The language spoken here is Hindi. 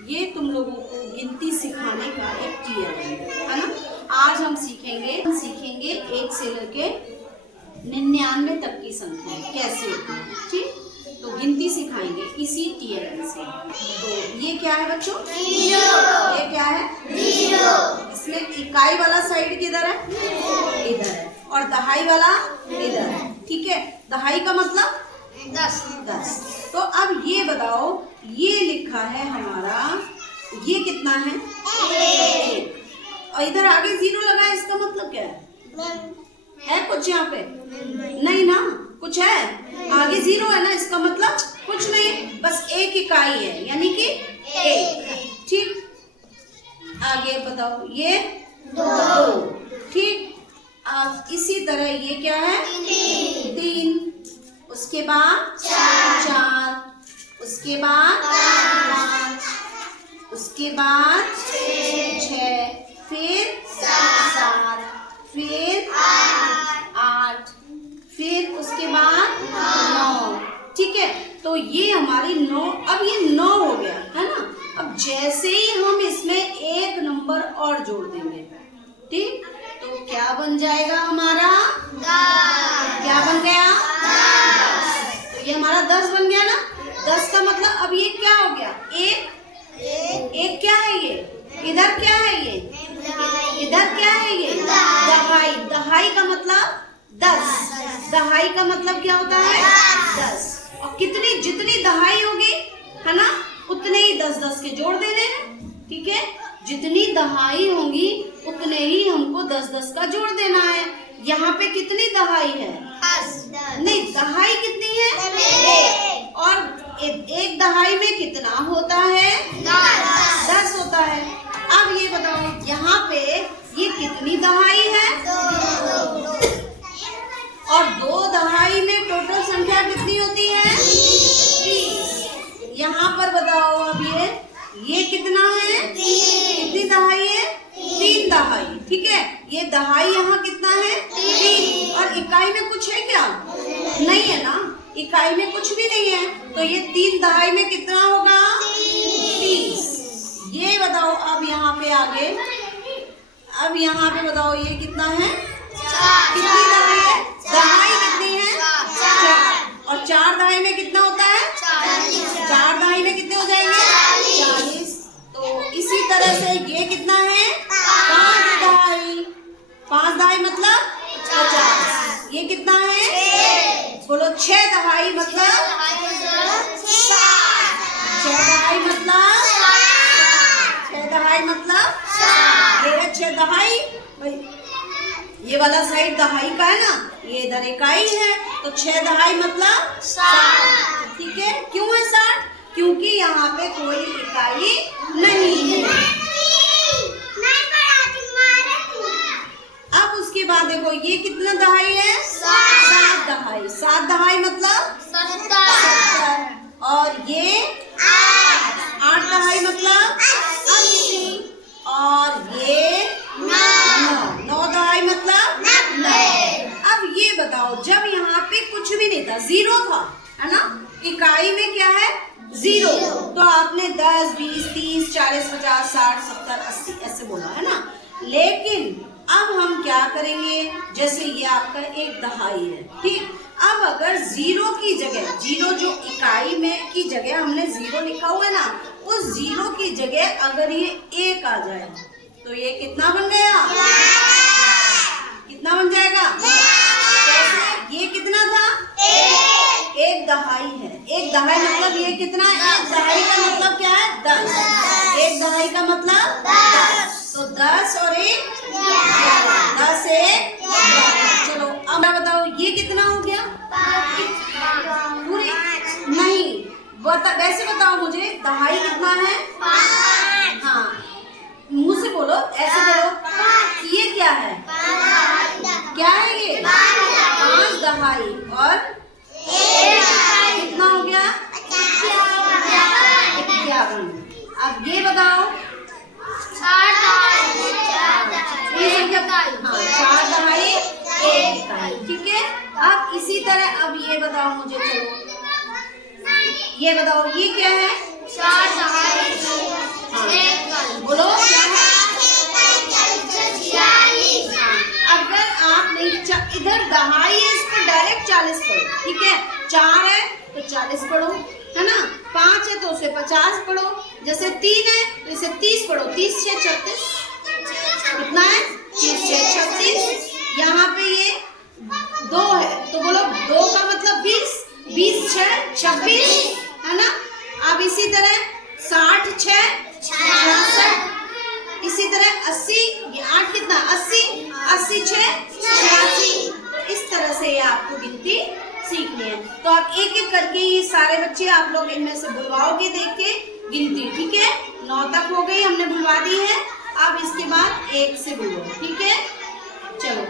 ये तुम लोगों को गिनती सिखाने का एक टीयर है ना। आज हम सीखेंगे 1 से लेके 99 तक की संख्या कैसे होती है। ठीक, तो गिनती सिखाएंगे इसी टीयर से। तो ये क्या है बच्चों? 0। ये क्या है? 0। इसमें इकाई वाला साइड किधर है? इधर है, और दहाई वाला इधर है। ठीक है, दहाई का मतलब 10। तो अब ये बताओ, ये लिखा है हमारा, ये कितना है? 1। और इधर आगे 0 लगा है, इसका मतलब क्या है कुछ यहाँ पे? नहीं ना, कुछ है? आगे 0 है ना, इसका मतलब कुछ नहीं, बस एक इकाई है, यानी कि 1। ठीक, आगे बताओ, ये 2। ठीक, अब इसी तरह ये क्या है? 3। उसके बाद 4, उसके बाद 5, उसके बाद 6, फिर 7, फिर 8, फिर उसके बाद 9। ठीक है, तो ये हमारी 9, अब ये 9 हो गया है ना। अब जैसे ही हम इसमें एक नंबर और जोड़ देंगे, ठीक, तो क्या बन जाएगा हमारा? 10। क्या बन गया? 10। तो ये हमारा 10 बन गया ना। 10 का मतलब अब ये क्या हो गया? एक क्या है ये? इधर क्या है ये? इधर क्या है ये? दहाई। दहाई का मतलब 10। दहाई का मतलब क्या होता है? 10। और जितनी दहाई होगी है ना, उतने ही 10 के जोड़ देने हैं। ठीक है, जितनी दहाई होंगी उतने ही हमको 10 का जोड़ देना है। यहाँ पे कितनी दहाई है? 10। नहीं, दहाई कितनी है? और एक दहाई में कितना होता है? 10 होता है। अब ये बताओ, यहाँ पे ये कितनी दहाई है? 2। और 2 दहाई में टोटल संख्या कितनी होती है? 30। यहाँ पर बताओ, अब ये कितना है? 3। कितनी दहाई है? 3 दहाई। ठीक है, ये दहाई यहाँ कितना है? 3। और इकाई में कुछ है क्या? नहीं है ना, इकाई में कुछ भी नहीं है, तो ये 3 दहाई में कितना होगा? 30। ये बताओ, अब यहाँ पे आगे, अब यहाँ पे बताओ, ये कितना है? 4। कितनी दहाई है? दहाई कितनी है? 4। और 4 दहाई में कितना होता है? 4 दहाई में कितने हो जाएंगे? 40। तो इसी तरह से ये कितना है? 5 दहाई। 5 दहाई मतलब 50। ये कितना है? बोलो, 6 दहाई मतलब 60। 6 दहाई मतलब 6 दहाई मतलब 60। ये है 6 दहाई। ये वाला साइड दहाई का है ना, ये इधर इकाई है, तो 6 दहाई मतलब 60। ठीक है, क्यों है 60? क्योंकि यहाँ पे कोई इकाई नहीं है। अब उसके बाद देखो, ये कितना दहाई है? 7 दहाई। 7 दहाई मतलब 70। और ये 8 दहाई मतलब 80। और ये 9 दहाई मतलब 90। अब ये बताओ, जब यहाँ पे कुछ भी नहीं था, 0 था, है ना, इकाई में क्या है? 0। तो आपने 10, 20, 30, 40, 50, 60, 70, 80 ऐसे बोला है ना। लेकिन अब हम क्या करेंगे, जैसे ये आपका एक दहाई है, ठीक, अब अगर 0 की जगह, 0 जो इकाई में की जगह हमने 0 लिखा हुआ है ना, उस 0 की जगह अगर ये 1 आ जाए, तो ये कितना बन गया? कितना बन जाएगा? कैसे? ये कितना था? 1 दहाई है। 1 दहाई मतलब ये कितना है? 1 दहाई का मतलब क्या है? 10। 1 दहाई का मतलब 10। तो 10 और 1 10, 1 चलो, अब बताओ, ये कितना हो गया? पूरे नहीं, वैसे बताओ मुझे, दहाई कितना है? 5। हाँ, मुंह से बोलो, ऐसे बोलो, ये क्या है? क्या है ये? 5 दहाई। और कितना हो गया? 51। अब ये बताओ, 4 दहाई, 1 दहाई। ठीक है, अब इसी तरह, अब ये बताओ मुझे, चलो ये बताओ, ये क्या है? 4 दहाई। ठीक है। 4 है तो 40 पढ़ो, है ना। 5 है तो उसे 50 पढ़ो। जैसे 3 है तो इसे 30 पढ़ो। 30 6 36 कितना है? 30 6 36। यहाँ पे ये 2 है तो बोलो 2 का मतलब 20, 20 6 26, है ना। अब इसी तरह 60 6 66, इसी तरह 80, ये 8 कितना 80, 80 6 86। इस तरह से ये आपको गिनती सीखनी है। तो आप एक एक करके ये सारे बच्चे आप लोग इनमें से बुलवाओगे देख के गिनती, ठीक है। 9 तक हो गई, हमने बुलवा दी है। अब इसके बाद 1 से बुलवाओ, ठीक है। चलो